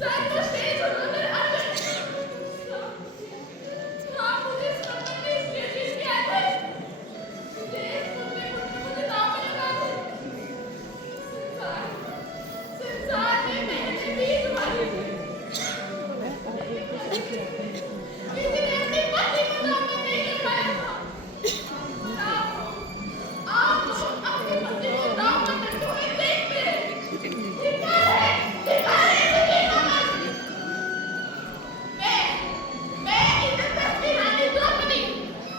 सर्वश्रेष्ठ सुंदर अर्जुन। हाँ, मुझे इस नंबर ने इसलिए जीत के आए थे। मुझे दांव पे लगा थे। संसार में मैंने भी तुम्हारी किसी ने अपनी पत्नी को दांव पे नहीं लगाया था। आप अपनी पत्नी को दांव पर रखते हुए देखते हैं। धिक्कार है, धिक्कार है इनकी आवाज़। मैं इधर की रानी द्रौपदी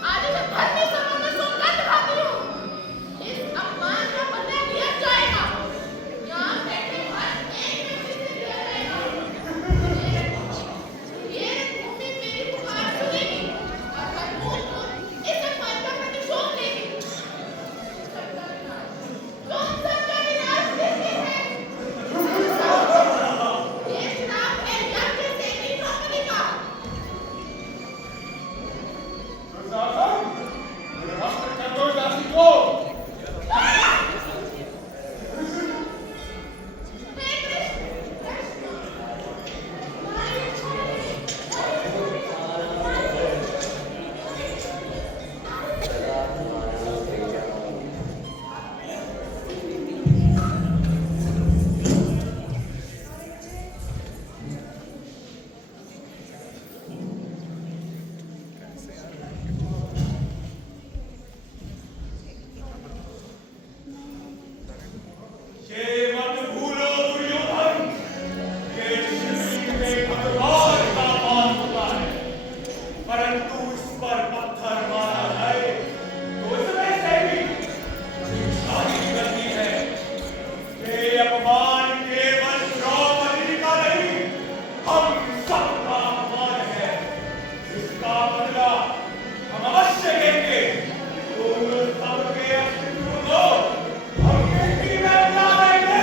आज इस धरती सभा में सुनकर दिखाती हूँ। इस अपमान का बदला लिया जाएगा। यहाँ बैठे हर एक व्यक्ति से लिया जाएगा। ये भूमि मेरी पुकार सुनेगी और हर मूल इस अपमान का प्रतिशोध लेगी। तुम सबका विनाश किसके है? ये श्राप है यज्ञ सेनी द्रौपदी का। ये मत भूलो दुर्योधन, ये शिवलिंग में भगवान का मान होता है, परंतु इस पर पत्थर मारा जाए तो इसमें से भी शादी करनी है। ये अपमान केवल द्रौपदी का नहीं, हम सबका अपमान है। इसका बदला हम अवश्य लेंगे। तुम सबके अस्तित्व को हम मिट्टी में मिला देंगे।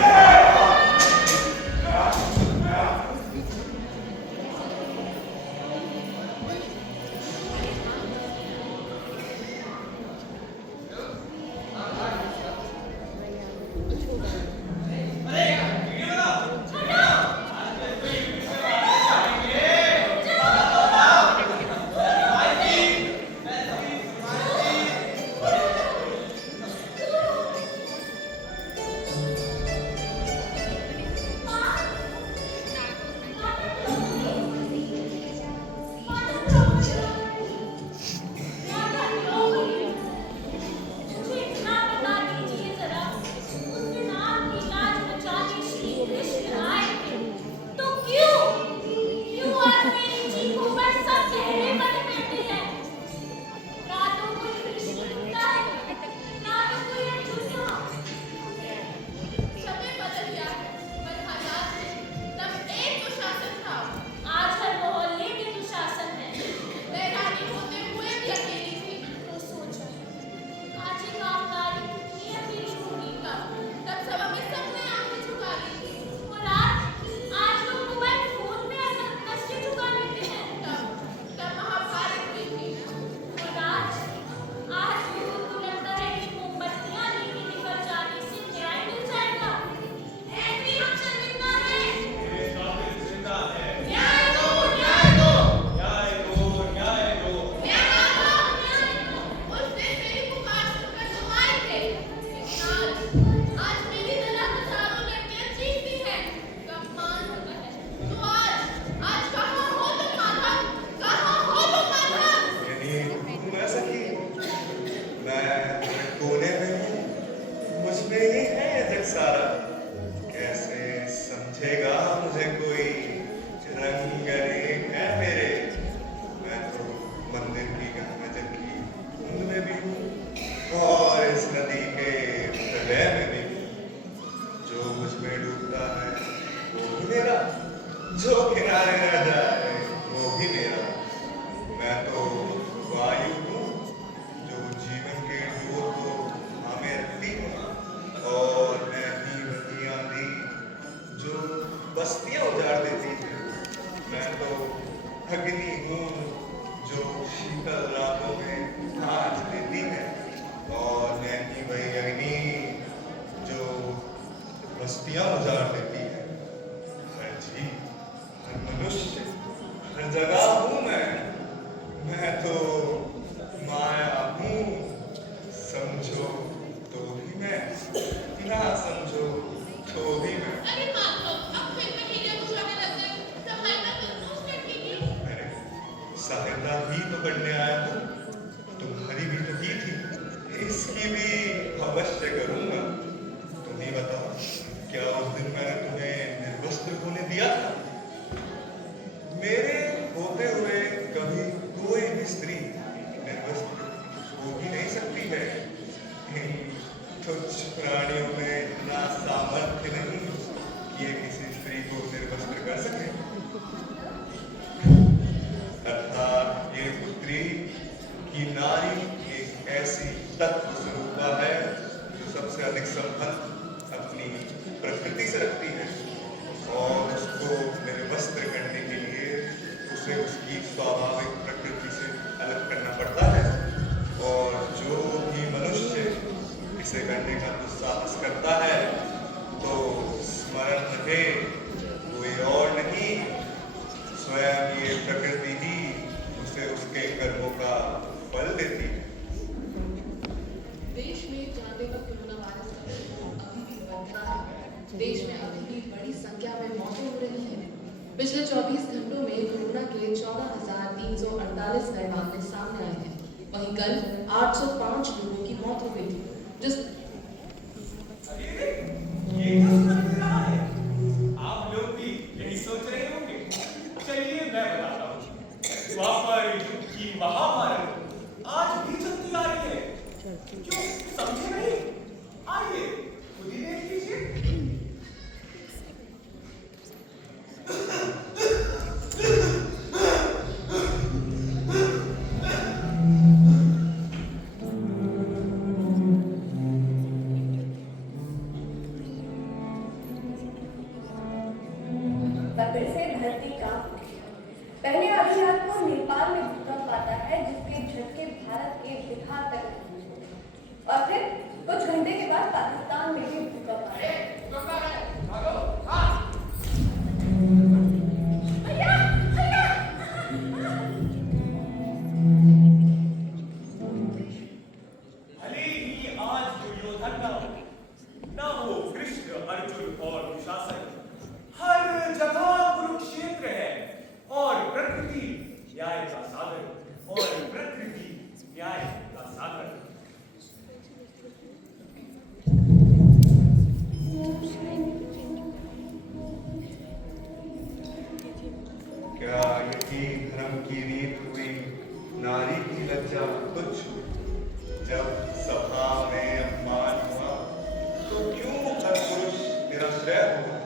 जो किनारे रह जाए वो भी मेरा। मैं तो वायु हूँ जो जीवन के जोर को थामे रखती है, और मैं ही वही आंधी जो बस्तियां उजाड़ देती है। मैं तो अग्नि हूँ जो शीतल रातों में आग देती है, और मैं ही वही अग्नि जो बस्तियां उजाड़ देती है। जी सहायता ही तो करने आया हूँ। तुम्हारी भी तो की थी, इसकी भी अवश्य करूंगा। तुम ही बताओ, क्या उस दिन मैंने तुम्हें निर्वस्त्र होने दिया था? मेरे होते हुए कभी कोई भी स्त्री निर्वस्त्र हो ही नहीं सकती है। इन तुच्छ प्राणियों में इतना सामर्थ्य नहीं कि ये किसी स्त्री को निर्वस्त्र कर सके। अर्थात ये पुत्री की नारी एक ऐसी तत्व स्वरूपा है जो सबसे अधिक संबंध अपनी प्रकृति से रखती है, और उसको निर्वस्त्र करने के लिए उसे उसकी स्वाभाविक प्रकृति से अलग करना पड़ता है। और जो भी मनुष्य इसे करने का दुस्साहस करता है तो स्मरण रहे, कोई और नहीं, स्वयं ये प्रकृति ही उसे उसके कर्मों का फल देती है। देश में जानने का कोरोना वायरस का प्रकोप अभी भी बढ़ रहा है। देश में अभी भी बड़ी संख्या में मौतें हो रही हैं। पिछले 24 घंटों में कोरोना के 14,348 नए मामले सामने आए हैं। वहीं कल 805 लोगों की मौत हो गई थी। जिस ये क्या सुनाई दे रहा है? आप लोग भी यही सोच रहे होंगे। चलिए मैं बताता हूँ। द्वापर युग की महाभारत आज भी चलती आ रही है। क्यों समझे नहीं? आइए खुद ही देख लीजिए। फिर से धरती कांप उठी। पहले आधी रात को नेपाल में भूकंप आता है, जिसके झटके भारत के बिहार तक पहुंचते, और फिर कुछ घंटे के बाद पाकिस्तान में भी भूकंप आता है। भले ही आज दुर्योधन ना हो कृष्ण, अर्जुन और दुशासन, हर जगह कुरुक्षेत्र है। और प्रकृति न्याय का साधन, और प्रकृति न्याय का साधन। क्या यही धर्म की रीत हुई नारी की लज्जा कुछ? जब सभा में अपमान हुआ तो क्यों हर पुरुष निराश्रय हुआ?